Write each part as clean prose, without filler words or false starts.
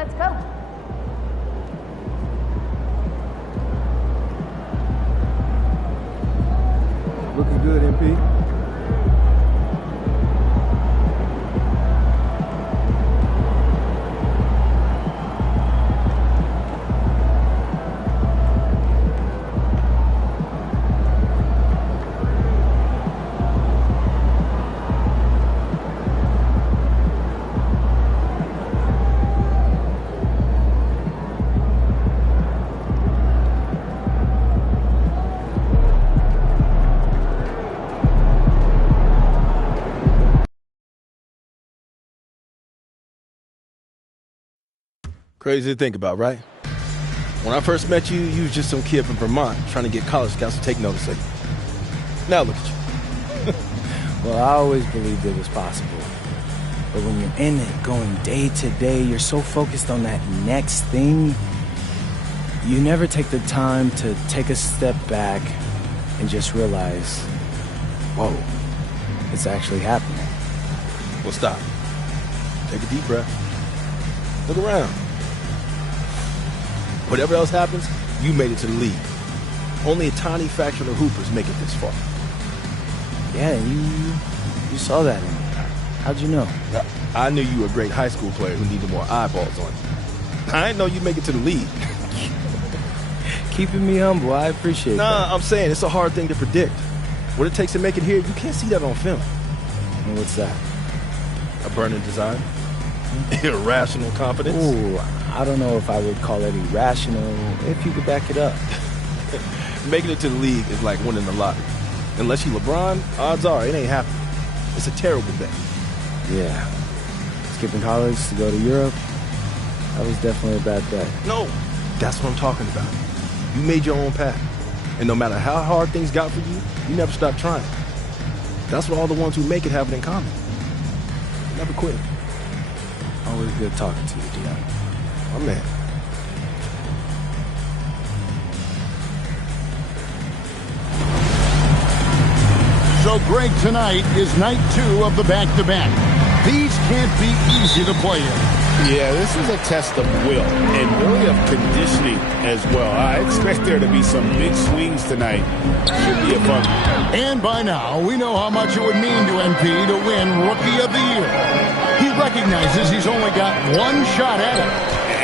Let's go. Looking good, MP. Crazy to think about, right? When I first met you, you was just some kid from Vermont trying to get college scouts to take notice of you. Now look at you. Well, I always believed it was possible. But when you're in it, going day to day, you're so focused on that next thing, you never take the time to take a step back and just realize, whoa, it's actually happening. Well, stop. Take a deep breath. Look around. Whatever else happens, you made it to the league. Only a tiny fraction of hoopers make it this far. Yeah, you saw that in me. How'd you know? I knew you were a great high school player who needed more eyeballs on you. I didn't know you'd make it to the league. Keeping me humble, I appreciate that. Nah, I'm saying it's a hard thing to predict. What it takes to make it here, you can't see that on film. And what's that? A burning desire? Irrational confidence? Ooh, I don't know if I would call it irrational, if you could back it up. Making it to the league is like winning the lottery. Unless you LeBron, odds are it ain't happening. It's a terrible bet. Yeah. Skipping college to go to Europe, that was definitely a bad bet. No, that's what I'm talking about. You made your own path. And no matter how hard things got for you, you never stopped trying. That's what all the ones who make it have it in common. You never quit. Always good talking to you, Dion. My man. So, Greg, tonight is night 2 of the back-to-back. These can't be easy to play in. Yeah, this is a test of will and really of conditioning as well. I expect there to be some big swings tonight. Should be a fun one. And by now, we know how much it would mean to MP to win Rookie of the Year. He recognizes he's only got one shot at it.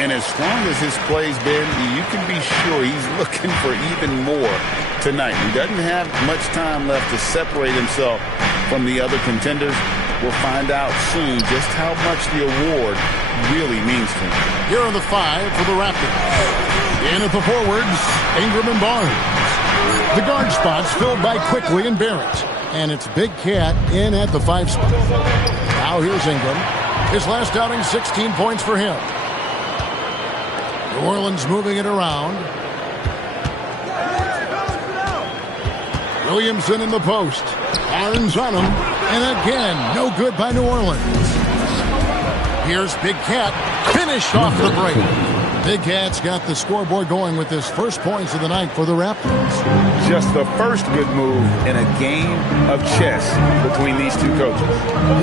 And as strong as his play's been, you can be sure he's looking for even more tonight. He doesn't have much time left to separate himself from the other contenders. We'll find out soon just how much the award really means to him. Here are the 5 for the Raptors. In at the forwards, Ingram and Barnes. The guard spots filled by Quickly and Barrett. And it's Big Cat in at the 5 spot. Now here's Ingram. His last outing, 16 points for him. New Orleans moving it around. Williamson in the post. Barnes on him. And again, no good by New Orleans. Here's Big Cat. Finished off the break. Big Cat's got the scoreboard going with his first points of the night for the Raptors. Just the first good move in a game of chess between these two coaches.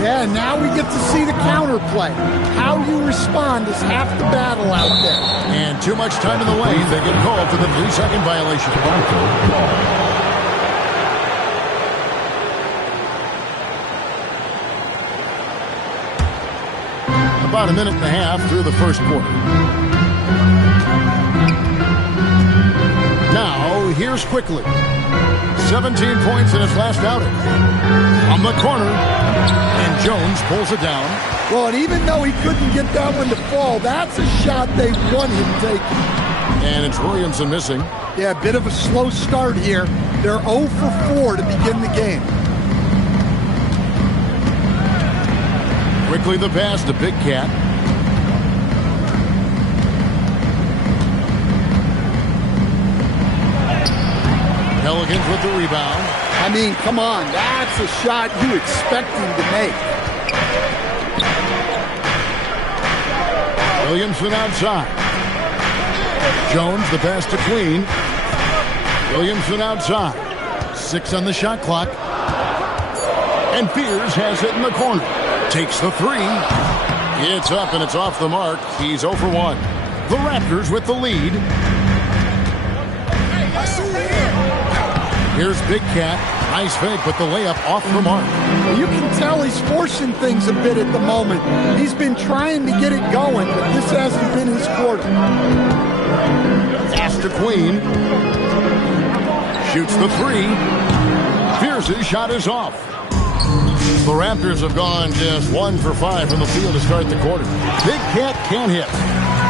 Yeah, now we get to see the counterplay. How you respond is half the battle out there. And too much time in the lane. They get called for the 3-second violation. About a minute and a half through the first quarter. Now, here's Quickly. 17 points in his last outing. On the corner, and Jones pulls it down. Well, and even though he couldn't get that one to fall, that's a shot they want him taking. And it's Williamson missing. Yeah, a bit of a slow start here. They're 0 for 4 to begin the game. Quickly the pass to Big Cat. Pelicans with the rebound. I mean, come on. That's a shot you expect him to make. Williamson outside. Jones the pass to Clean. Williamson outside. 6 on the shot clock. And Fears has it in the corner. Takes the 3. It's up and it's off the mark. He's 0 for 1. The Raptors with the lead. Here's Big Cat. Nice fake, but the layup off the mark. You can tell he's forcing things a bit at the moment. He's been trying to get it going, but this hasn't been his quarter. Pass to Queen. Shoots the three. Pierce's shot is off. The Raptors have gone just 1 for 5 from the field to start the quarter. Big Cat can't hit.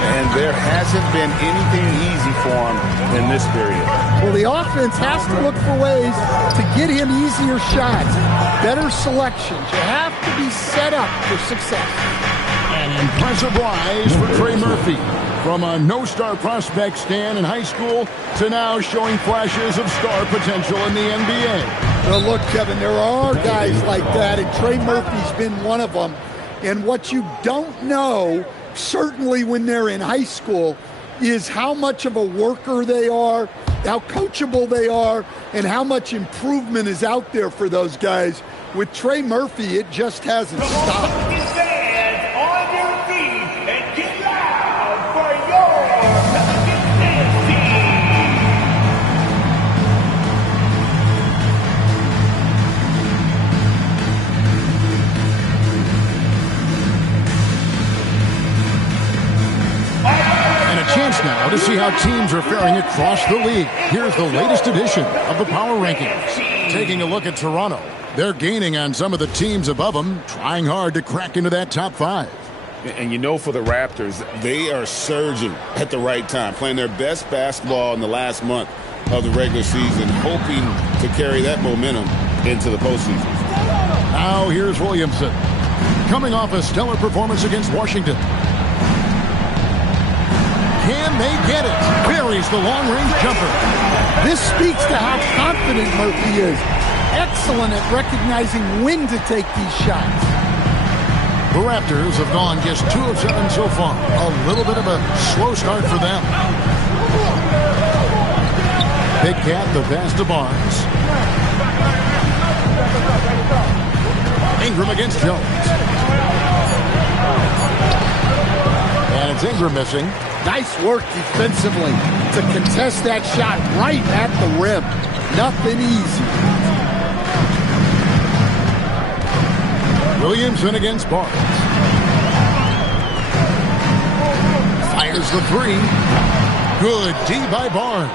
And there hasn't been anything easy for him in this period. Well, the offense has to look for ways to get him easier shots, better selections. You have to be set up for success. An impressive rise for Trey Murphy. From a no-star prospect stand in high school to now showing flashes of star potential in the NBA. Well, look, Kevin, there are guys like that, and Trey Murphy's been one of them. And what you don't know, certainly when they're in high school, is how much of a worker they are, how coachable they are, and how much improvement is out there for those guys. With Trey Murphy, it just hasn't stopped. Chance now to see how teams are faring across the league. Here's the latest edition of the Power Rankings. Taking a look at Toronto. They're gaining on some of the teams above them, trying hard to crack into that top 5. And you know, for the Raptors, they are surging at the right time, playing their best basketball in the last month of the regular season, hoping to carry that momentum into the postseason. Now here's Williamson, coming off a stellar performance against Washington. Can they get it? Buries the long-range jumper. This speaks to how confident Murphy is. Excellent at recognizing when to take these shots. The Raptors have gone just 2 of 7 so far. A little bit of a slow start for them. Big Cat, the pass to Barnes. Ingram against Jones. And it's Ingram missing. Nice work defensively to contest that shot right at the rim. Nothing easy. Williamson against Barnes. Fires the 3. Good D by Barnes.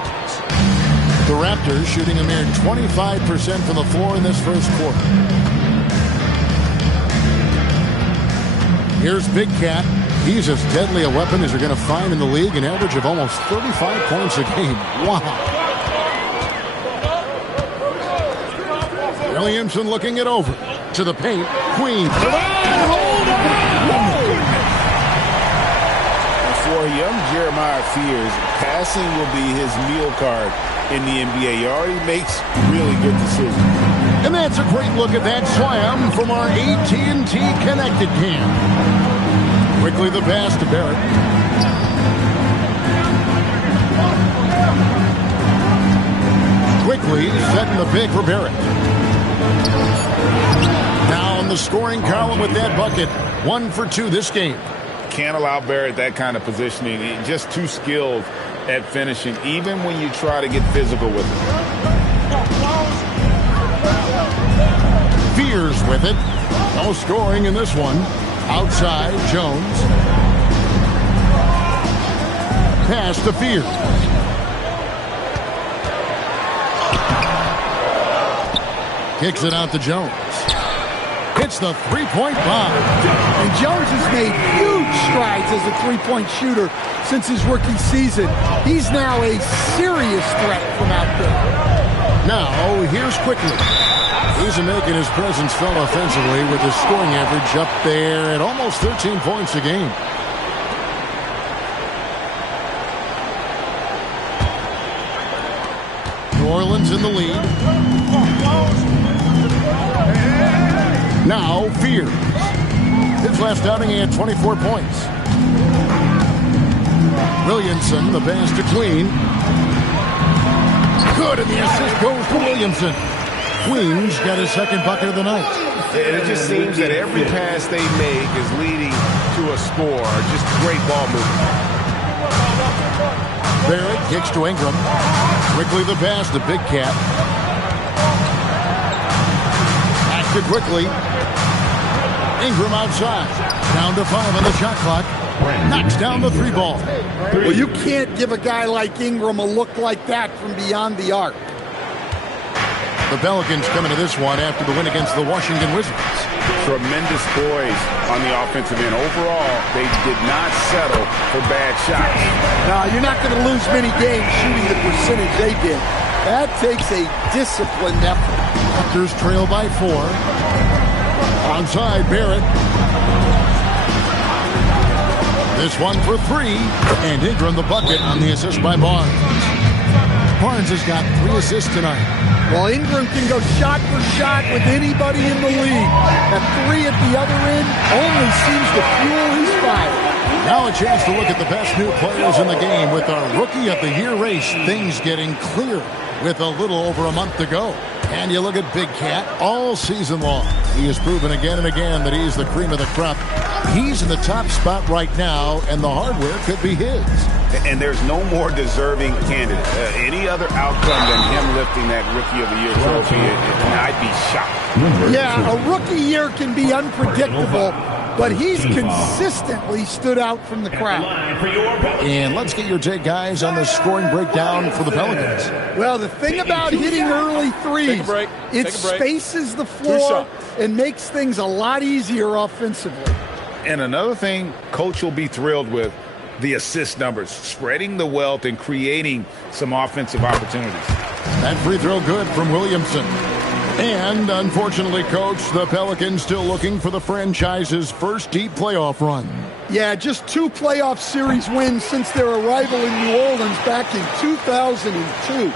The Raptors shooting a mere 25% from the floor in this first quarter. Here's Big Cat. He's as deadly a weapon as you're going to find in the league, an average of almost 35 points a game. Wow. Williamson looking it over. To the paint. Queen. For young Jeremiah Fears, passing will be his meal card in the NBA. He already makes really good decisions. And that's a great look at that slam from our AT&T Connected Cam. Quickly the pass to Barrett. Quickly setting the pick for Barrett. Now in the scoring column with that bucket. 1 for 2 this game. Can't allow Barrett that kind of positioning. He's just too skilled at finishing, even when you try to get physical with him. Fears with it. No scoring in this one. Outside, Jones. Pass to Fears. Kicks it out to Jones. Hits the three-point bomb. And Jones has made huge strides as a three-point shooter since his rookie season. He's now a serious threat from out there. Now, here's Quickly. He's making his presence felt offensively with his scoring average up there at almost 13 points a game. New Orleans in the lead. Now, Fears. His last outing, he had 24 points. Williamson, the pass to Queen. Good, and the assist goes to Williamson. Queens got his second bucket of the night. And it just seems that every pass they make is leading to a score. Just great ball movement. Barrett kicks to Ingram. Quickly the pass to Big Cat. Back to Quickly. Ingram outside. Down to 5 on the shot clock. Knocks down the 3 ball. Well, you can't give a guy like Ingram a look like that from beyond the arc. The Pelicans coming to this one after the win against the Washington Wizards. Tremendous poise on the offensive end. Overall, they did not settle for bad shots. No, you're not going to lose many games shooting the percentage they did. That takes a disciplined effort. Raptors trail by 4. Onside, Barrett. This one for 3. And Ingram the bucket on the assist by Barnes. Barnes has got 3 assists tonight. Well, Ingram can go shot for shot with anybody in the league. That 3 at the other end only seems to fuel his fire. Now a chance to look at the best new players in the game with our Rookie of the Year race. Things getting clear with a little over a month to go. And you look at Big Cat all season long. He has proven again and again that he's the cream of the crop. He's in the top spot right now, and the hardware could be his. And there's no more deserving candidate. Any other outcome than him lifting that Rookie of the Year trophy, I'd be shocked. Yeah, a rookie year can be unpredictable, but he's consistently stood out from the crowd. And let's get your take, guys, on the scoring breakdown for the Pelicans. Well, the thing about hitting early threes, it spaces the floor and makes things a lot easier offensively. And another thing Coach will be thrilled with, the assist numbers, spreading the wealth and creating some offensive opportunities. That free throw good from Williamson. And unfortunately, Coach, the Pelicans still looking for the franchise's first deep playoff run. Yeah, just 2 playoff series wins since their arrival in New Orleans back in 2002.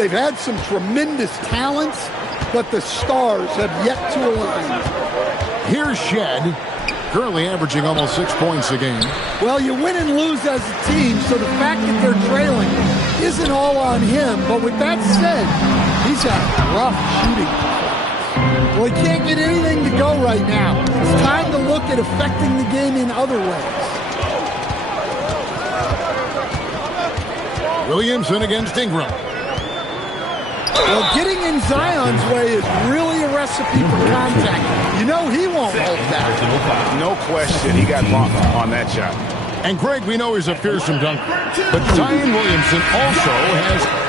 They've had some tremendous talents, but the stars have yet to align. Here's Shed, currently averaging almost 6 points a game. Well, you win and lose as a team, so the fact that they're trailing isn't all on him. But with that said, he's had rough shooting. Well, he can't get anything to go right now. It's time to look at affecting the game in other ways. Williamson against Ingram. Well, getting in Zion's way is really a recipe for contact. You know he won't hold that. No question, he got bumped on that shot. And Greg, we know he's a fearsome dunker, but Zion Williamson also has...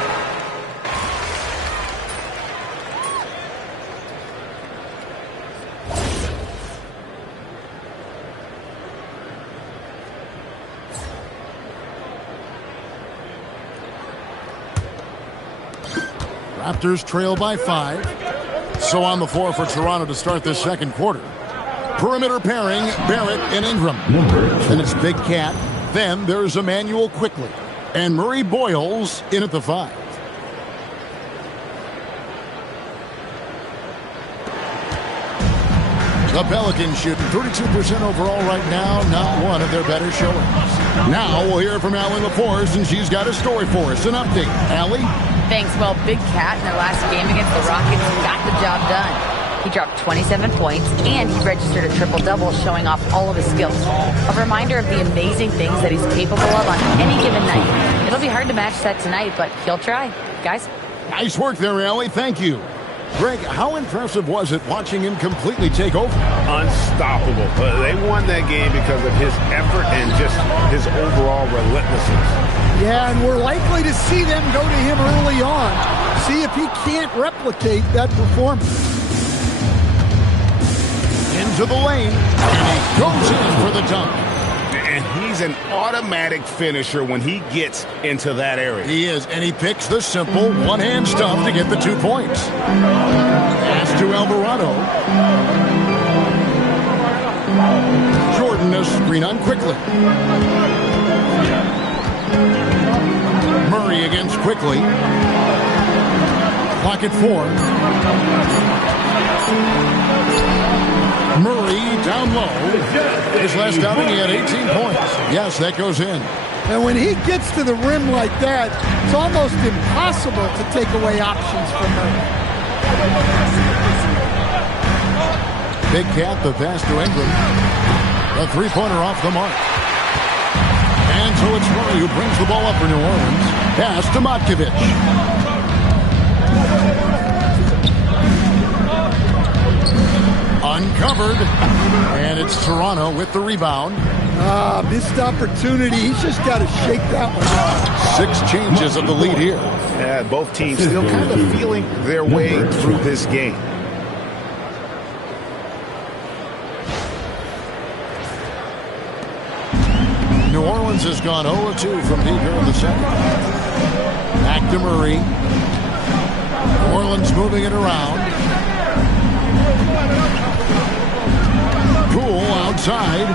Raptors trail by 5. So on the floor for Toronto to start this second quarter. Perimeter pairing, Barrett and Ingram. Then it's Big Cat. Then there's Emmanuel Quickly. And Murray Boyles in at the 5. The Pelicans shooting 32% overall right now. Not one of their better showings. Now we'll hear from Allie LaForce, and she's got a story for us. An update. Allie? Thanks. Well, Big Cat in their last game against the Rockets got the job done. He dropped 27 points, and he registered a triple-double, showing off all of his skills. A reminder of the amazing things that he's capable of on any given night. It'll be hard to match that tonight, but he'll try. Guys? Nice work there, Allie. Thank you. Greg, how impressive was it watching him completely take over? Unstoppable. They won that game because of his effort and just his overall relentlessness. Yeah, and we're likely to see them go to him early on. See if he can't replicate that performance. Into the lane, and he goes in for the dunk. And he's an automatic finisher when he gets into that area. He is, and he picks the simple one-hand stuff to get the 2 points. Pass to Alvarado. Jordan a screen on Quickly. Murray against Quickly. Clock at 4. Murray down low. His last outing, he had 18 points. Yes, that goes in. And when he gets to the rim like that, it's almost impossible to take away options from him. Big Cat, the pass to Ingram. The three-pointer off the mark. And so it's Murray who brings the ball up for New Orleans. Pass to Matkovic. Uncovered. And it's Toronto with the rebound. Missed opportunity. He's just got to shake that one out. 6 changes of the lead here. Yeah, both teams still kind of feeling their way through this game. New Orleans has gone 0-2 from deep here in the second. Back to Murray. New Orleans moving it around. Poole outside.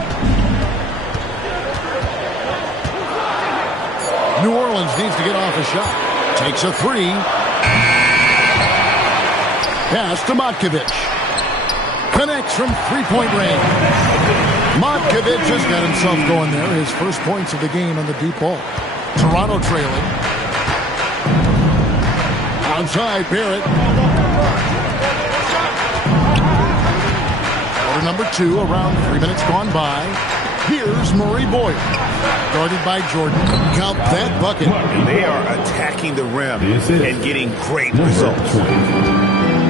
New Orleans needs to get off a shot. Takes a 3. Pass to Matkovic. Connects from three-point range. Matkovic has got himself going there. His first points of the game on the deep ball. Toronto trailing. Outside, Barrett. Quarter number 2, around 3 minutes gone by. Here's Murray Boyd. Guarded by Jordan. Count that bucket. And they are attacking the rim and getting great results.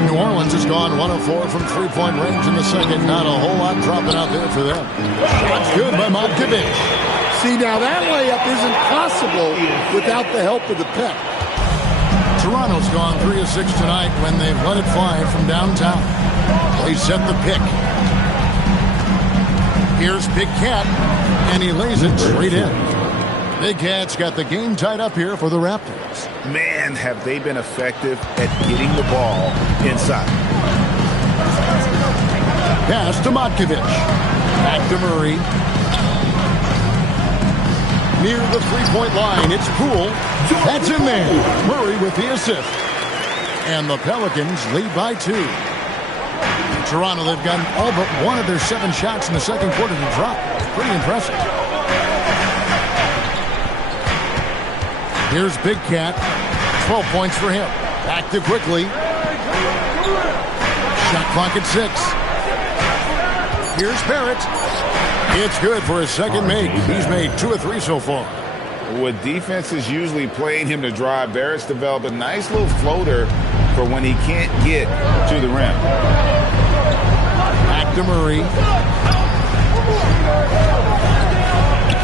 New Orleans has gone 1 of 4 from three-point range in the second. Not a whole lot dropping out there for them. Shot's good by Matkovic. See, now that layup isn't possible without the help of the pep. Toronto's gone 3 of 6 tonight when they've let it fly from downtown. They set the pick. Here's Big Cat, and he lays it straight in. Big Cat's got the game tied up here for the Raptors. Man, have they been effective at getting the ball inside. Pass to Matkovic. Back to Murray. Near the three-point line, it's Poole. That's in there. Murray with the assist. And the Pelicans lead by 2. Toronto, they've gotten all but one of their 7 shots in the second quarter to drop. Pretty impressive. Here's Big Cat. 12 points for him. Active quickly. Shot clock at 6. Here's Barrett. It's good for his second make. He's made 2 of 3 so far. With defenses usually playing him to drive, Barrett's developed a nice little floater for when he can't get to the rim. Back to Murray.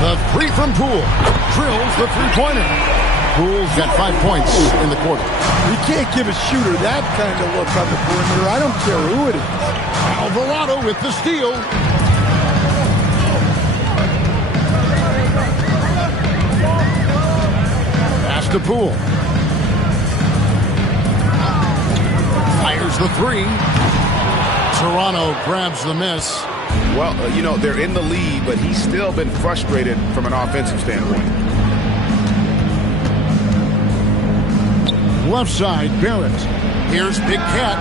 The 3 from Poole. Drills the three-pointer. Poole's got 5 points in the quarter. You can't give a shooter that kind of look on the perimeter. I don't care who it is. Alvarado with the steal. Pass to Poole. Fires the 3. Toronto grabs the miss. Well, they're in the lead, but he's still been frustrated from an offensive standpoint. Left side, Barrett. Here's Big Cat.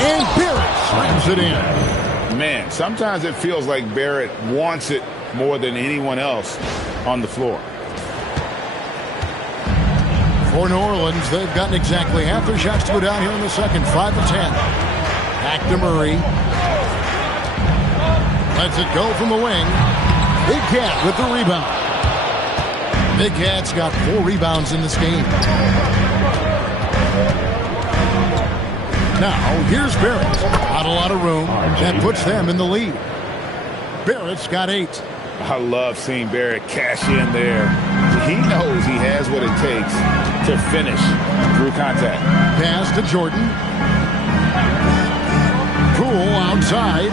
And Barrett slams it in. Man, sometimes it feels like Barrett wants it more than anyone else on the floor. For New Orleans, they've gotten exactly half their shots to go down here in the second. 5 of 10. Back to Murray. Lets it go from the wing. Big Cat with the rebound. Big Cat's got 4 rebounds in this game. Now, here's Barrett. Not a lot of room. That puts them in the lead. Barrett's got 8. I love seeing Barrett cash in there. He knows he has what it takes to finish through contact. Pass to Jordan. Poole outside.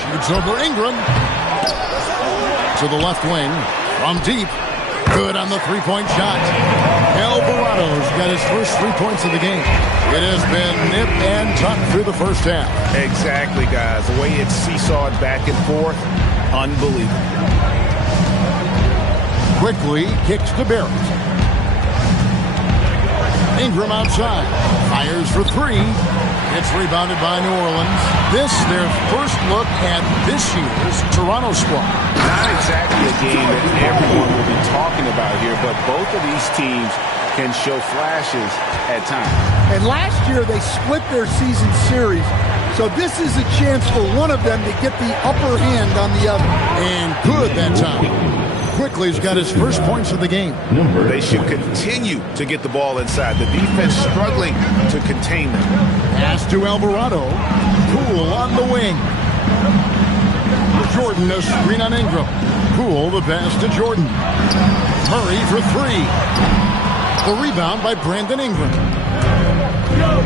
Shoots over Ingram. To the left wing. From deep. Good on the three-point shot. Alvarado's got his first 3 points of the game. It has been nip and tuck through the first half. Exactly, guys. The way it's seesawed back and forth, unbelievable. Quickly kicks to Barrett. Ingram outside. Fires for 3. It's rebounded by New Orleans. This, their first look at this year's Toronto squad. Not exactly a game that everyone will be talking about here, but both of these teams can show flashes at times. And last year they split their season series, so this is a chance for one of them to get the upper hand on the other. And good that time. Quickly's got his first points of the game. They should continue to get the ball inside. The defense struggling to contain them. Pass to Alvarado. Poole on the wing. Jordan a screen on Ingram. Poole the pass to Jordan. Murray for three. The rebound by Brandon Ingram.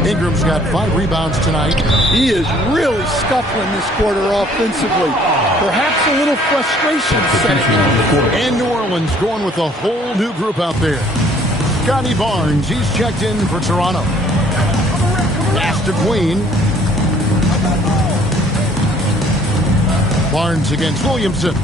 Ingram's got 5 rebounds tonight. He is really scuffling this quarter offensively. Perhaps a little frustration setting in. And New Orleans going with a whole new group out there. Scotty Barnes, he's checked in for Toronto. Pass to Queen. Barnes against Williamson.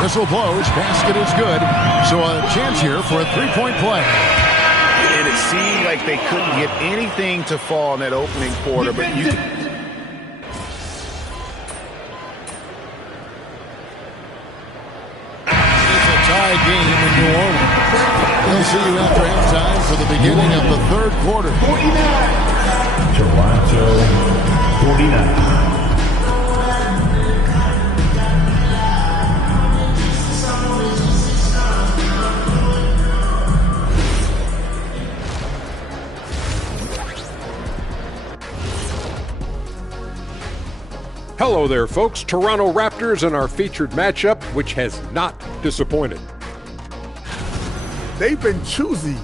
Whistle blows. Basket is good. So a chance here for a 3-point play. And it seemed like they couldn't get anything to fall in that opening quarter, but you can... It's a tie game in New Orleans. We'll see you after halftime for the beginning of the third quarter. 49. Toronto 49. Hello there, folks. Toronto Raptors in our featured matchup, which has not disappointed. They've been choosy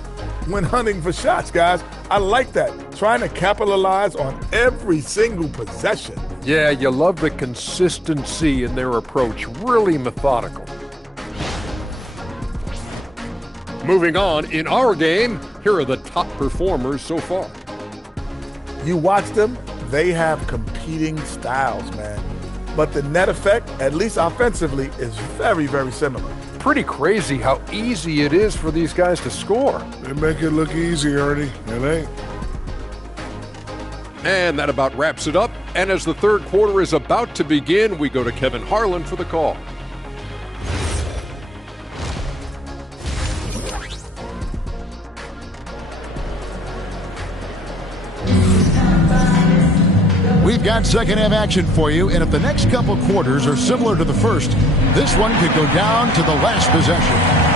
when hunting for shots, guys. I like that. Trying to capitalize on every single possession. Yeah, you love the consistency in their approach. Really methodical. Moving on, in our game, here are the top performers so far. You watch them, they have competing styles, man. But the net effect, at least offensively, is very, very similar. Pretty crazy how easy it is for these guys to score. They make it look easy, Ernie. It ain't. And that about wraps it up. And as the third quarter is about to begin, we go to Kevin Harlan for the call. We've got second half action for you, and if the next couple quarters are similar to the first, this one could go down to the last possession.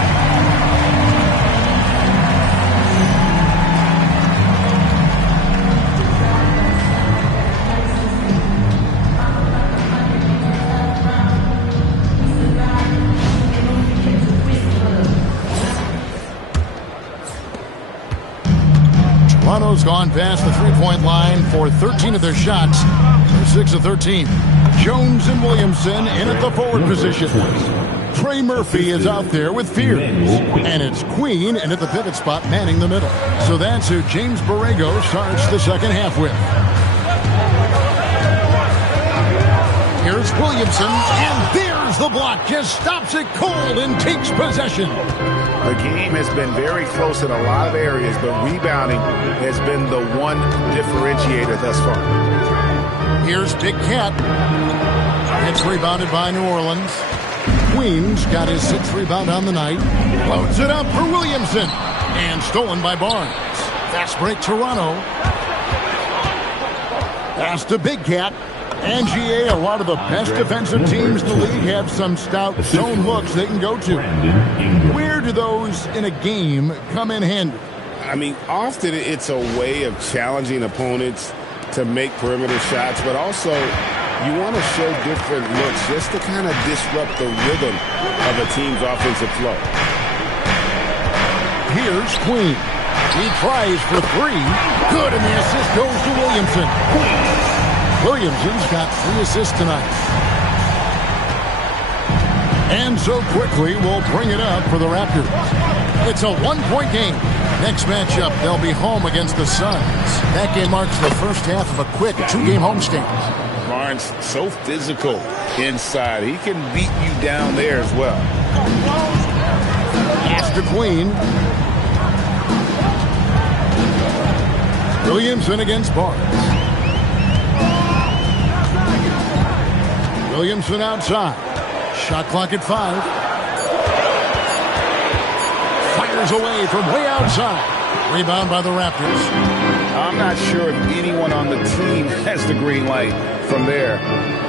Toronto's gone past the three-point line for 13 of their shots. They're 6 of 13. Jones and Williamson in at the forward position. Trey Murphy is out there with Fears. And it's Queen in at the pivot spot manning the middle. So that's who James Borrego starts the second half with. Here's Williamson, and there's the block. Just stops it cold and takes possession. The game has been very close in a lot of areas, but rebounding has been the one differentiator thus far. Here's Big Cat. It's rebounded by New Orleans. Queens got his 6th rebound on the night. Loads it up for Williamson. And stolen by Barnes. Fast break Toronto. Pass to Big Cat. And GA, a lot of the best defensive teams in the league have some stout zone looks they can go to. Where do those in a game come in handy? I mean, often it's a way of challenging opponents to make perimeter shots, but also you want to show different looks just to kind of disrupt the rhythm of a team's offensive flow. Here's Queen. He tries for 3. Good, and the assist goes to Williamson. Williamson's got 3 assists tonight. And so quickly, we'll bring it up for the Raptors. It's a 1-point game. Next matchup, they'll be home against the Suns. That game marks the first half of a quick 2-game homestand. Barnes, so physical inside. He can beat you down there as well. Pass to Queen. Williamson against Barnes. Williamson outside. Shot clock at 5. Fires away from way outside. Rebound by the Raptors. I'm not sure if anyone on the team has the green light from there.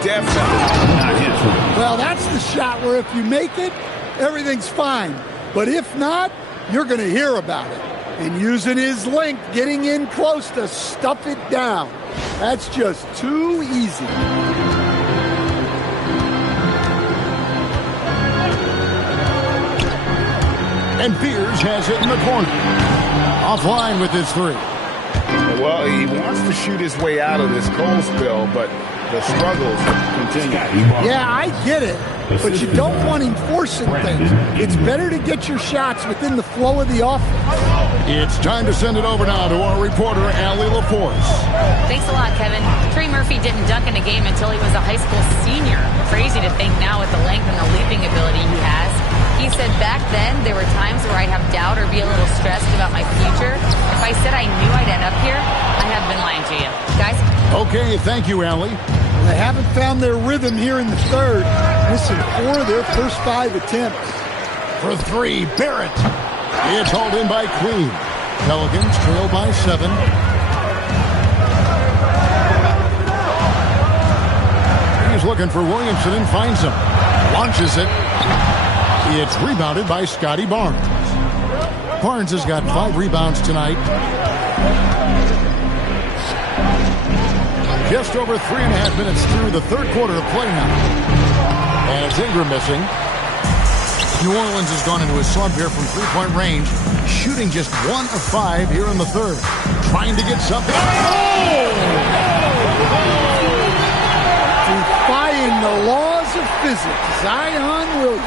Definitely not his. Well, that's the shot where if you make it, everything's fine. But if not, you're going to hear about it. And using his length, getting in close to stuff it down. That's just too easy. And Beers has it in the corner. Offline with his 3. Well, he wants to shoot his way out of this cold spell, but the struggles continue. Yeah, I get it, but you don't want him forcing things. It's better to get your shots within the flow of the offense. It's time to send it over now to our reporter, Allie LaForce. Thanks a lot, Kevin. Trey Murphy didn't dunk in a game until he was a high school senior. Crazy to think now with the length and the leaping ability he has. He said back then there were times where I'd have doubt or be a little stressed about my future. If I said I knew I'd end up here, I have been lying to you. Guys? Okay, thank you, Allie. They haven't found their rhythm here in the third, missing 4 of their first 5 attempts. For 3, Barrett. It's hauled in by Queen. Pelicans trail by 7. He's looking for Williamson and finds him. Launches it. It's rebounded by Scotty Barnes. Barnes has got 5 rebounds tonight. Just over 3.5 minutes through the third quarter of play now. And it's Ingram missing. New Orleans has gone into a slump here from three-point range, shooting just 1 of 5 here in the third. Trying to get something. Defying the laws of physics, Zion Williams.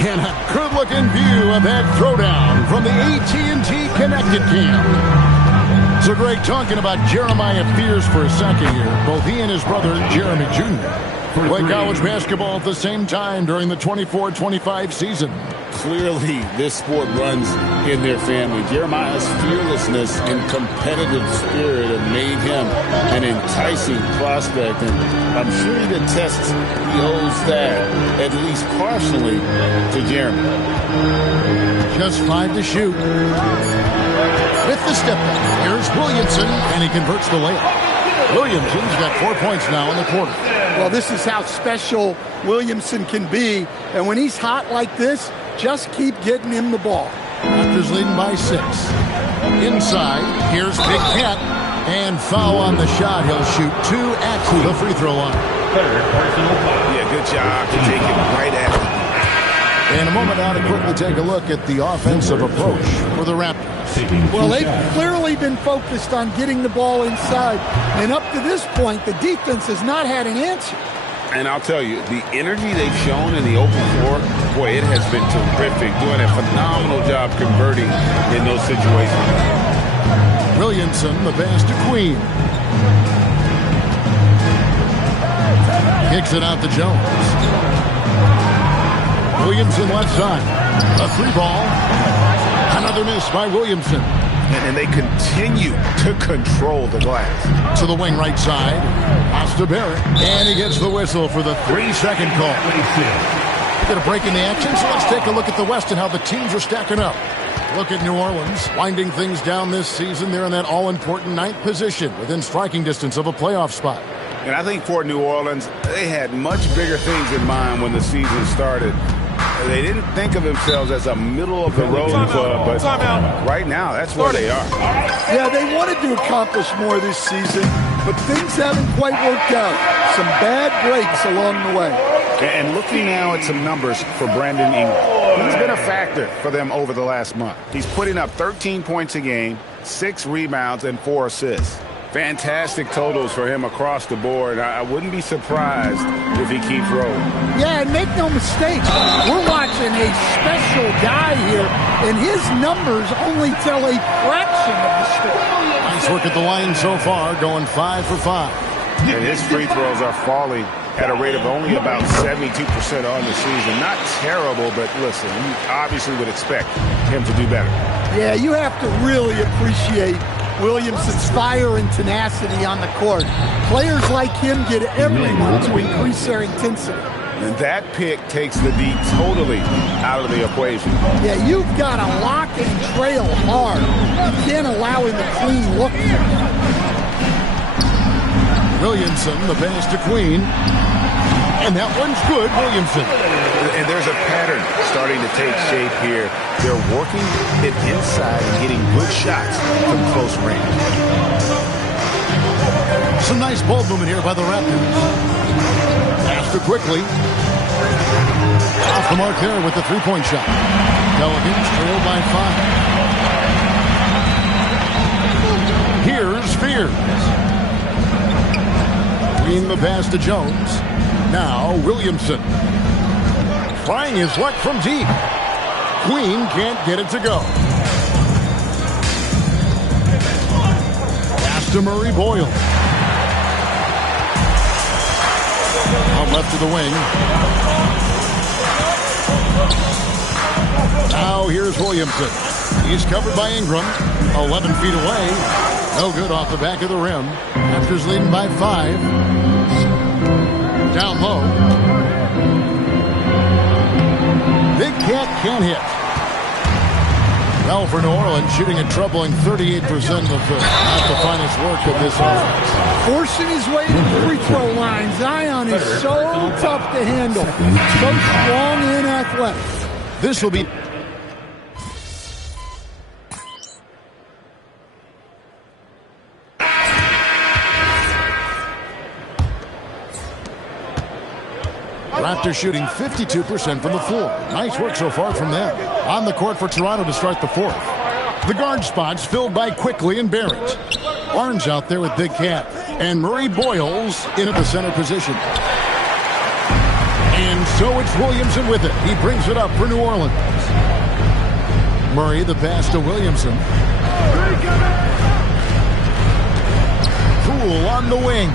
And a good-looking view of that throwdown from the AT&T Connected Cam. So Greg, talking about Jeremiah Fears for a second here. Both he and his brother, Jeremy Jr., play college basketball at the same time during the 24-25 season. Clearly, this sport runs in their family. Jeremiah's fearlessness and competitive spirit have made him an enticing prospect, and I'm sure he attests he owes that, at least partially, to Jeremy. Just 5 to shoot. With the step back, here's Williamson, and he converts the layup. Williamson's got 4 points now in the quarter. Well, this is how special Williamson can be, and when he's hot like this, just keep getting him the ball. Raptors leading by 6. Inside, here's Big Cat, and foul on the shot. He'll shoot 2 at the free throw line. Yeah, good job to take it right at him. In a moment now to quickly take a look at the offensive approach for the Raptors. Well, they've clearly been focused on getting the ball inside, and up to this point, the defense has not had an answer. And I'll tell you, the energy they've shown in the open floor, boy, it has been terrific, doing a phenomenal job converting in those situations. Williamson, the pass to Queen. Kicks it out to Jones. Williamson left side. A 3-ball. Another miss by Williamson. And they continue to control the glass. To the wing right side. Pass to Barrett. And he gets the whistle for the 3-second call. Get a break in the action, so let's take a look at the West and how the teams are stacking up. Look at New Orleans, winding things down this season. They're in that all-important 9th position within striking distance of a playoff spot. And I think for New Orleans, they had much bigger things in mind when the season started. They didn't think of themselves as a middle-of-the-road club, but right now, that's where they are. Yeah, they wanted to accomplish more this season, but things haven't quite worked out. Some bad breaks along the way. And looking now at some numbers for Brandon Ingram. He's been a factor for them over the last month. He's putting up 13 points a game, 6 rebounds, and 4 assists. Fantastic totals for him across the board. I wouldn't be surprised if he keeps rolling. Yeah, and make no mistake, we're watching a special guy here, and his numbers only tell a fraction of the story. Nice work at the line so far, going 5 for 5. And his free throws are falling at a rate of only about 72% on the season. Not terrible, but listen, you obviously would expect him to do better. Yeah, you have to really appreciate Williamson's fire and tenacity on the court. Players like him get everyone to increase their intensity. And that pick takes the D totally out of the equation. Yeah, you've got to lock and trail hard. You can't allow him to clean look. Williamson, the pass to Queen. And that one's good, Williamson. And there's a pattern starting to take shape here. They're working it inside and getting good shots from close range. Some nice ball movement here by the Raptors. Pass to quickly. Off the mark there with the three-point shot. Pelicans trail by 5. Here's Spears. Green the pass to Jones. Now Williamson. Trying his luck from deep. Queen can't get it to go. Pass to Murray Boyle. Out left to the wing. Now here's Williamson. He's covered by Ingram. 11 feet away. No good off the back of the rim. Raptors leading by 5. Down low. Big Cat can't hit. Well, for New Orleans, shooting a troubling 38% of the not the finest work of this offense. Forcing his way to the free throw line. Zion is so tough to handle. So strong and athletic. This will be... Raptors shooting 52% from the floor. Nice work so far from them. On the court for Toronto to start the fourth. The guard spots filled by Quickly and Barrett. Barnes out there with Big Cat. And Murray Boyles in at the center position. And so it's Williamson with it. He brings it up for New Orleans. Murray the pass to Williamson. Poole on the wing.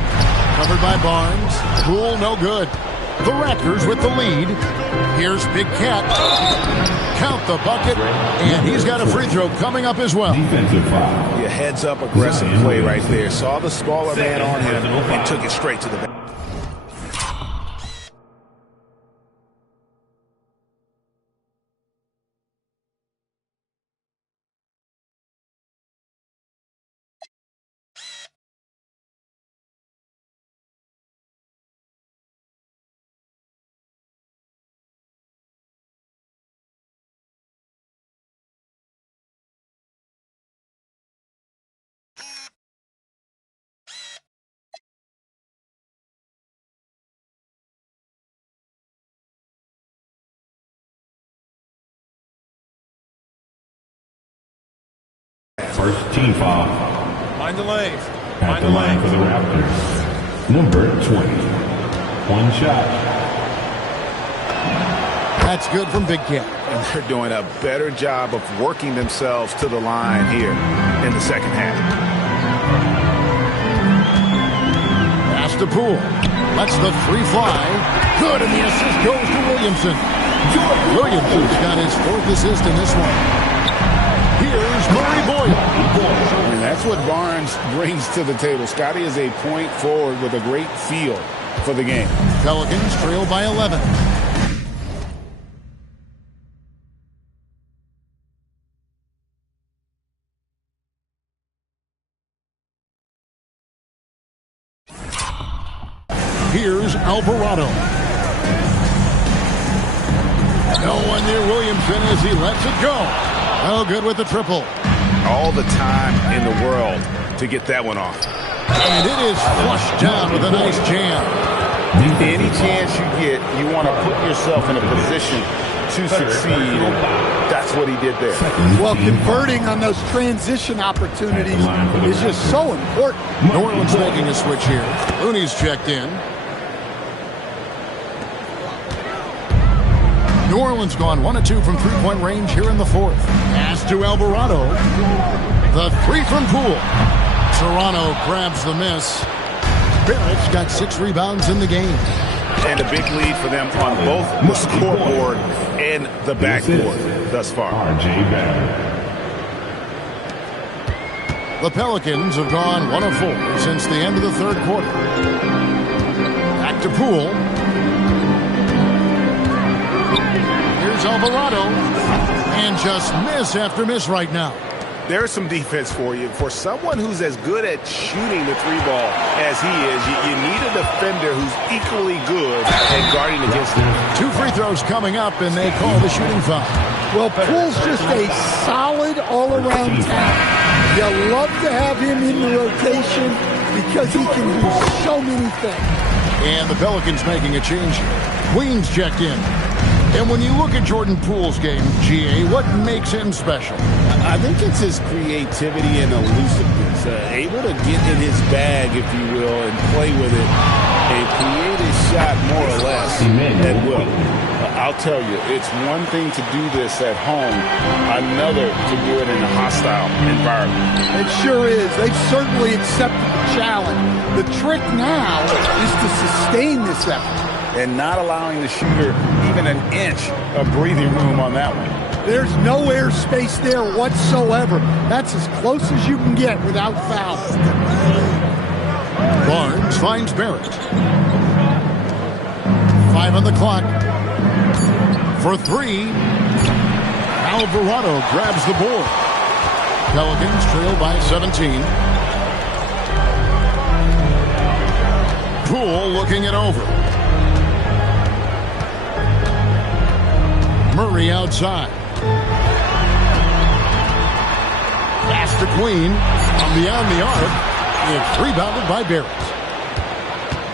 Covered by Barnes. Poole no good. The Raptors with the lead. Here's Big Cat. Count the bucket. And he's got a free throw coming up as well. Your heads up aggressive play right there. Saw the smaller man on him and took it straight to the back. First team foul. Mind the lane. At the line for the Raptors. Number 20. One shot. That's good from Big Cat. And they're doing a better job of working themselves to the line here in the second half. Pass to Poole. Lets the three fly. Good, and the assist goes to Williamson. Williamson's got his fourth assist in this one. Here's Murray Boyle. And that's what Barnes brings to the table. Scotty is a point forward with a great feel for the game. Pelicans trail by 11. Here's Alvarado. No one near Williamson as he lets it go. Oh, good with the triple. All the time in the world to get that one off. And it is flushed down with a nice jam. Any chance you get, you want to put yourself in a position to succeed. That's what he did there. Well, converting on those transition opportunities is just so important. New Orleans making a switch here. Looney's checked in. New Orleans gone 1 of 2 from three-point range here in the fourth. Pass to Alvarado. The three from Poole. Toronto grabs the miss. Barrett's got 6 rebounds in the game. And a big lead for them on both the scoreboard and the backboard thus far. R.J. Barrett. The Pelicans have gone 1 of 4 since the end of the third quarter. Back to Poole. Here's Alvarado. And just miss after miss right now. There's some defense for you. For someone who's as good at shooting the three ball as he is, you need a defender who's equally good at guarding against him. 2 free throws coming up, and they call the shooting foul. Well, Poole's just a solid all-around talent. You love to have him in the rotation because he can do so many things. And the Pelicans making a change here. Queens checked in. And when you look at Jordan Poole's game, GA, what makes him special? I think it's his creativity and elusiveness. Able to get in his bag, if you will, and play with it and create a shot more or less at will. I'll tell you, it's one thing to do this at home, another to do it in a hostile environment. It sure is. They've certainly accepted the challenge. The trick now is to sustain this effort. And not allowing the shooter even an inch of breathing room on that one. There's no airspace there whatsoever. That's as close as you can get without foul. Barnes finds Barrett. 5 on the clock. For 3. Alvarado grabs the board. Pelicans trail by 17. Poole looking it over. Murray outside. Pass to Queen. From beyond the arc. It's rebounded by Barrett.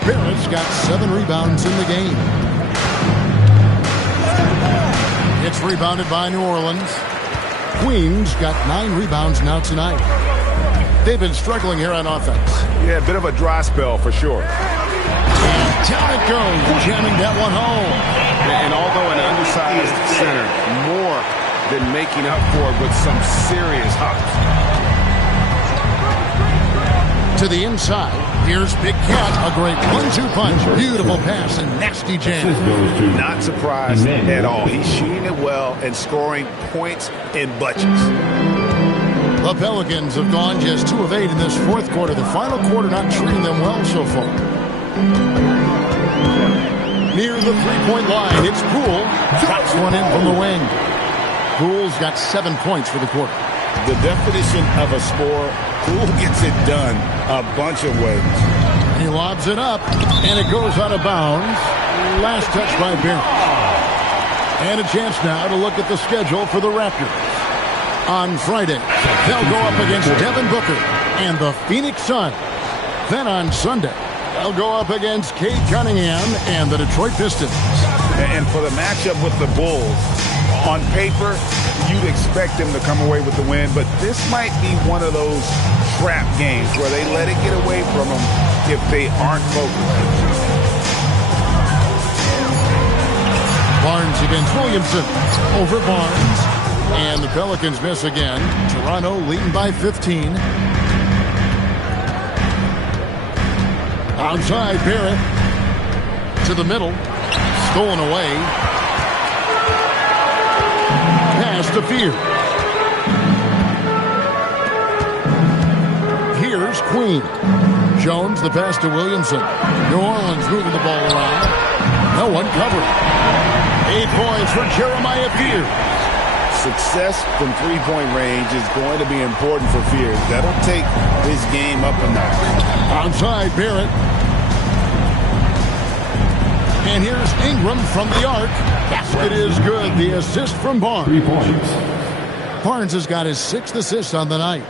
Barrett's got 7 rebounds in the game. It's rebounded by New Orleans. Queens got 9 rebounds now tonight. They've been struggling here on offense. Yeah, a bit of a dry spell for sure. And down it goes, jamming that one home. And although an undersized center, more than making up for it with some serious hops. To the inside, here's Big Cat, a great 1-2 punch, beautiful pass and nasty jam. Not surprised at all. He's shooting it well and scoring points in bunches. The Pelicans have gone just 2 of 8 in this fourth quarter. The final quarter not treating them well so far. Near the three-point line, it's Poole. Drops one in from the wing. Poole's got 7 points for the quarter. The definition of a scorer, Poole gets it done a bunch of ways. He lobs it up, and it goes out of bounds. Last touch by Barrett. And a chance now to look at the schedule for the Raptors. On Friday, they'll go up against Devin Booker and the Phoenix Suns. Then on Sunday, they'll go up against Cade Cunningham and the Detroit Pistons. And for the matchup with the Bulls, on paper, you'd expect them to come away with the win, but this might be one of those trap games where they let it get away from them if they aren't focused. Barnes against Williamson. Over Barnes. And the Pelicans miss again. Toronto leading by 15. Outside, Barrett. To the middle. Stolen away. Pass to Fear. Here's Queen. Jones, the pass to Williamson. New Orleans moving the ball around. No one covered. 8 points for Jeremiah Fear. Success from three-point range is going to be important for Fear. That'll take his game up a notch. Outside, Barrett. And here's Ingram from the arc. Basket is good. The assist from Barnes. 3 points. Barnes has got his 6th assist on the night.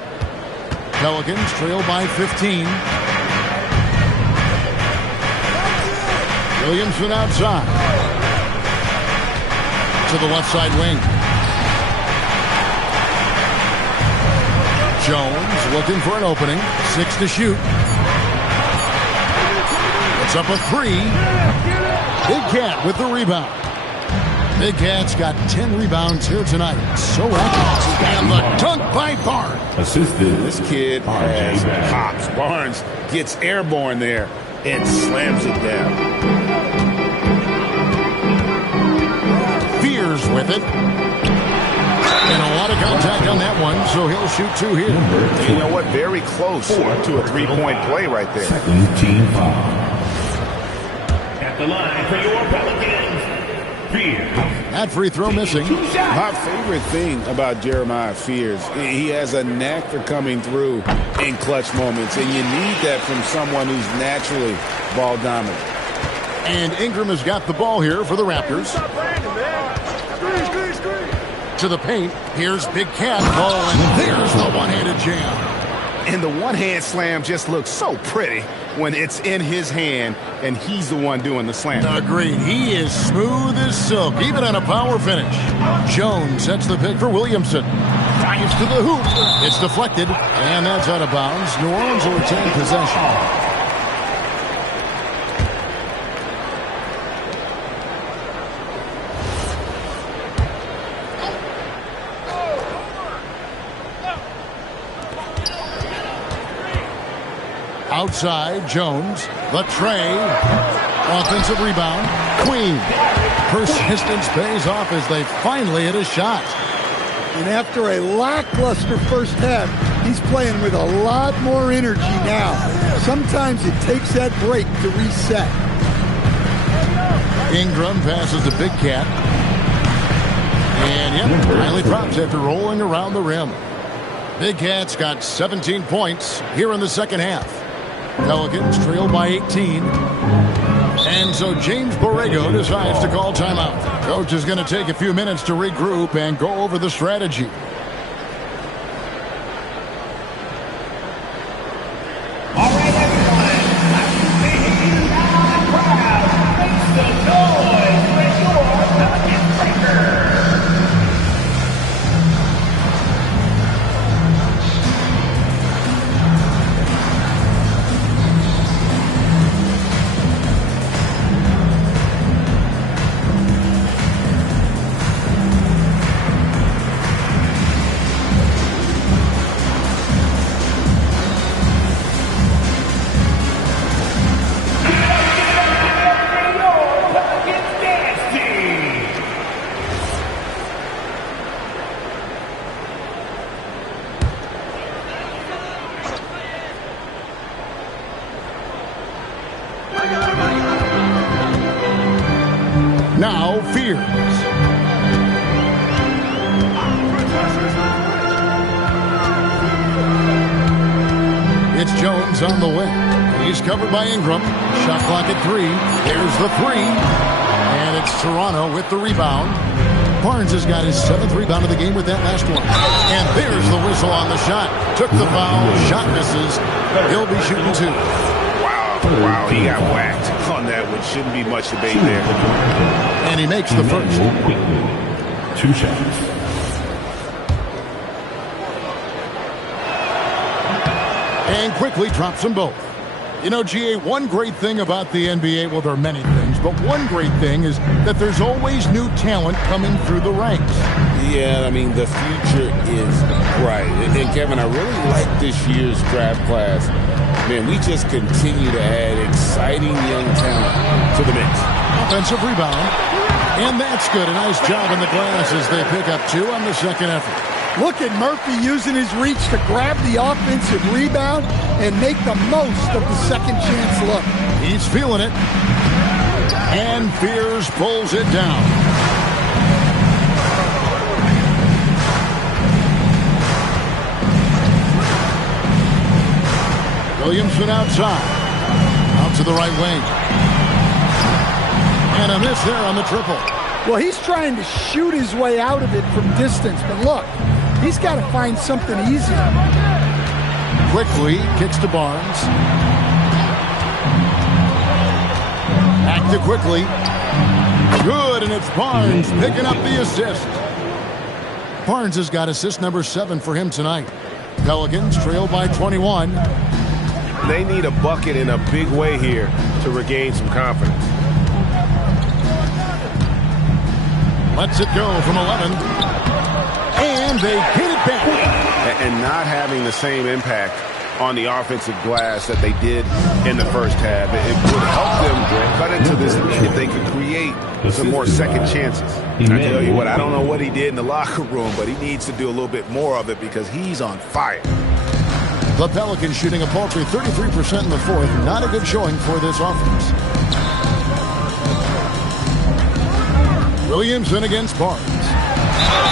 Pelicans trail by 15. Williamson outside. To the left side wing. Jones looking for an opening. 6 to shoot. It's up a 3. Big Cat with the rebound. Big Cat's got 10 rebounds here tonight. So accurate. And the dunk by Barnes. Assisted. This kid has hops. Barnes gets airborne there and slams it down. Fears with it. And a lot of contact on that one, so he'll shoot 2 here. You know what? Very close to a three-point play right there. Second team foul. At the line for your Pelicans, Fears. That free throw missing. My favorite thing about Jeremiah Fears, he has a knack for coming through in clutch moments, and you need that from someone who's naturally ball dominant. And Ingram has got the ball here for the Raptors. To the paint. Here's Big Cat. Oh, and there's the one-handed jam. And the one-hand slam just looks so pretty when it's in his hand and he's the one doing the slam. Agreed. He is smooth as silk, even on a power finish. Jones sets the pick for Williamson. Fires to the hoop. It's deflected, and that's out of bounds. New Orleans will retain possession. Outside, Jones, the tray, offensive rebound, Queen. Persistence pays off as they finally hit a shot. And after a lackluster first half, he's playing with a lot more energy now. Sometimes it takes that break to reset. Ingram passes to Big Cat. And yep, Riley drops after rolling around the rim. Big Cat's got 17 points here in the second half. Pelicans trail by 18. And so James Borrego decides to call timeout. Coach is going to take a few minutes to regroup and go over the strategy. All right, everyone. I'm making you loud and proud. Make some noise with your Pelicans breaker. Now Fears. It's Jones on the wing. He's covered by Ingram. Shot clock at 3. There's the 3. And it's Toronto with the rebound. Barnes has got his 7th rebound of the game with that last one. And there's the whistle on the shot. Took the foul. Shot misses. He'll be shooting 2. Wow, he got whacked on that one. Shouldn't be much debate there. And he makes the first. 2 shots. And quickly drops them both. You know, GA, one great thing about the NBA, well, there are many things, but one great thing is that there's always new talent coming through the ranks. Yeah, I mean, the future is bright. And Kevin, I really like this year's draft class. Man, we just continue to add exciting young talent to the mix. Offensive rebound. And that's good. A nice job in the glass as they pick up 2 on the second effort. Look at Murphy using his reach to grab the offensive rebound and make the most of the second chance look. He's feeling it. And Fears pulls it down. Williamson outside. Out to the right wing. And a miss there on the triple. Well, he's trying to shoot his way out of it from distance, but look, he's got to find something easier. Quickly kicks to Barnes. Back to Quickly. Good, and it's Barnes picking up the assist. Barnes has got assist number 7 for him tonight. Pelicans trail by 21. They need a bucket in a big way here to regain some confidence. Lets it go from 11. And they get it back. And not having the same impact on the offensive glass that they did in the first half. It would help them cut into this if they could create some more second chances. And I tell you what, I don't know what he did in the locker room, but he needs to do a little bit more of it because he's on fire. The Pelicans shooting a paltry 33% in the fourth. Not a good showing for this offense. Williamson against Barnes.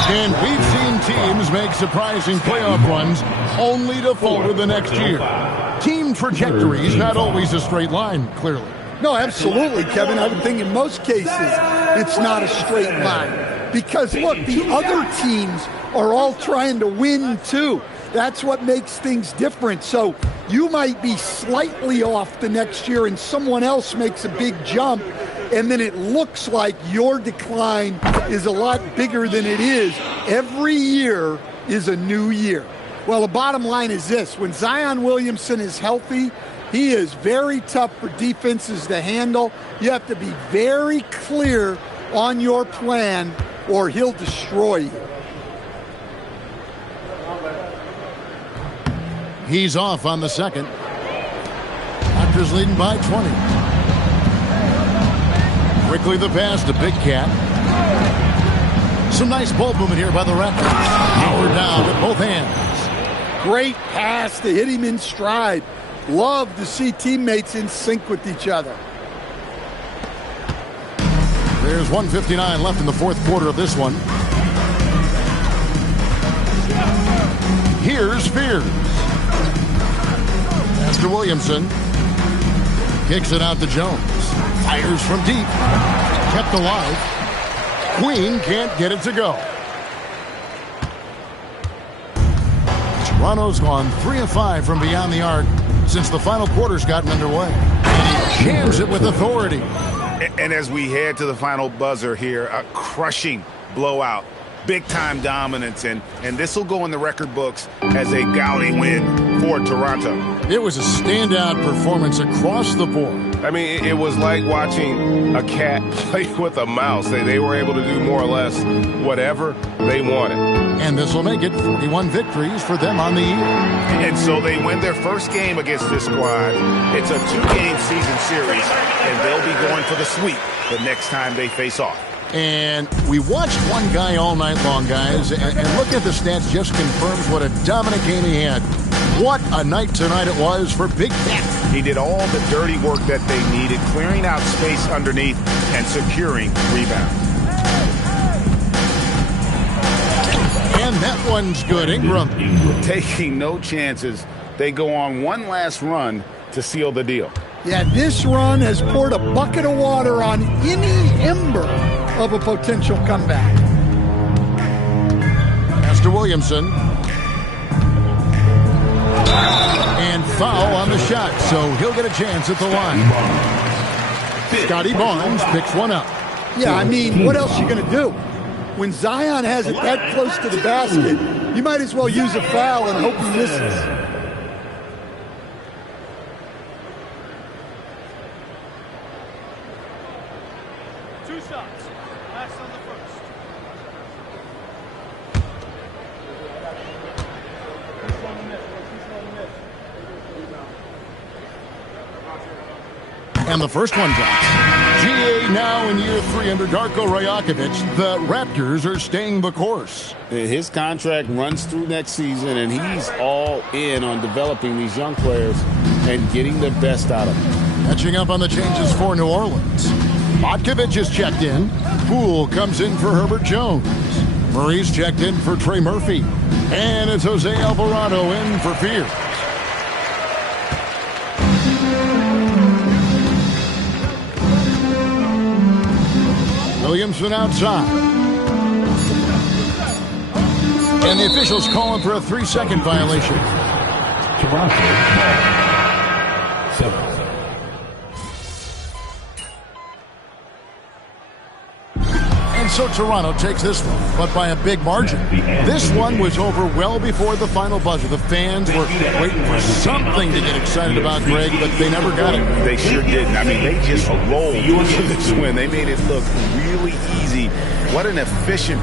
And we've seen teams make surprising playoff runs only to falter the next year. Team trajectory is not always a straight line, clearly. No, absolutely, Kevin. I would think in most cases it's not a straight line. Because, look, the other teams are all trying to win, too. That's what makes things different. So you might be slightly off the next year and someone else makes a big jump, and then it looks like your decline is a lot bigger than it is. Every year is a new year. Well, the bottom line is this. When Zion Williamson is healthy, he is very tough for defenses to handle. You have to be very clear on your plan or he'll destroy you. He's off on the second. Raptors leading by 20. Quickly the pass to Big Cat. Some nice ball movement here by the Raptors. Power down with both hands. Great pass to hit him in stride. Love to see teammates in sync with each other. There's 1:59 left in the fourth quarter of this one. Here's Spears. Pass to Williamson. Kicks it out to Jones. Fires from deep. Kept alive. Queen can't get it to go. Toronto's gone 3 of 5 from beyond the arc since the final quarter's gotten underway. And he jams it with authority. And as we head to the final buzzer here, a crushing blowout. Big-time dominance, and this will go in the record books as a gaudy win for Toronto. It was a standout performance across the board. I mean, it was like watching a cat play with a mouse. They were able to do more or less whatever they wanted. And this will make it 41 victories for them on the year. And so they win their first game against this squad. It's a 2-game season series, and they'll be going for the sweep the next time they face off. And we watched one guy all night long, guys, and look at the stats just confirms what a dominant game he had. What a night tonight it was for Big Cat. He did all the dirty work that they needed, clearing out space underneath and securing rebounds. And that one's good. Ingram. Taking no chances. They go on one last run to seal the deal. Yeah, this run has poured a bucket of water on any ember of a potential comeback. Master Williamson. And foul on the shot, so he'll get a chance at the line. Scotty Barnes picks one up. Yeah, I mean, what else are you going to do? When Zion has it that close to the basket, you might as well use a foul and hope he misses. And the first one drops. GA now in year 3 under Darko Rajakovic. The Raptors are staying the course. His contract runs through next season, and he's all in on developing these young players and getting the best out of them. Catching up on the changes for New Orleans. Matkovic is checked in. Poole comes in for Herbert Jones. Murray's checked in for Trey Murphy. And it's Jose Alvarado in for Fears. Williamson outside. And the officials call him for a 3-second violation. Toronto, 7. And so Toronto takes this one, but by a big margin. This one was over well before the final buzzer. The fans were waiting for something to get excited about, Greg, but they never got it. They sure didn't. I mean, they just rolled for this win. They made it look really easy. What an efficient.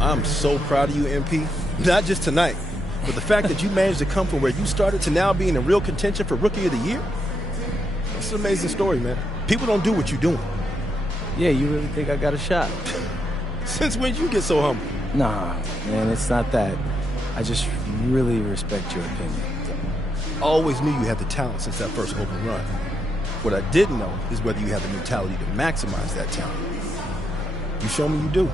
I'm so proud of you, MP. Not just tonight, But the fact that you managed to come from where you started to now being in real contention for Rookie of the Year, that's an amazing story, man. People don't do what you're doing. Yeah, you really think I got a shot? Since when did you get so humble? Nah, man, it's not that. I just really respect your opinion. I always knew you had the talent since that first open run. What I didn't know is whether you had the mentality to maximize that talent. You show me you do.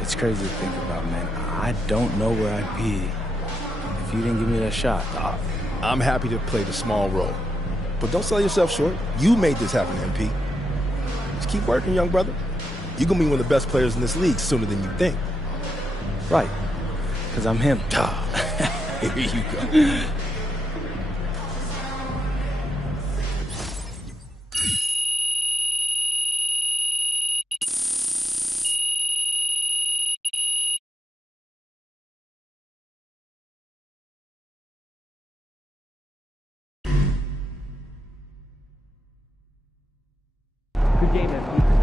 It's crazy to think about, man. I don't know where I'd be if you didn't give me that shot. I'm happy to play the small role. But don't sell yourself short. You made this happen, MP. Just keep working, young brother. You're going to be one of the best players in this league sooner than you think. Right. Because I'm him. Here you go. Good game, MP.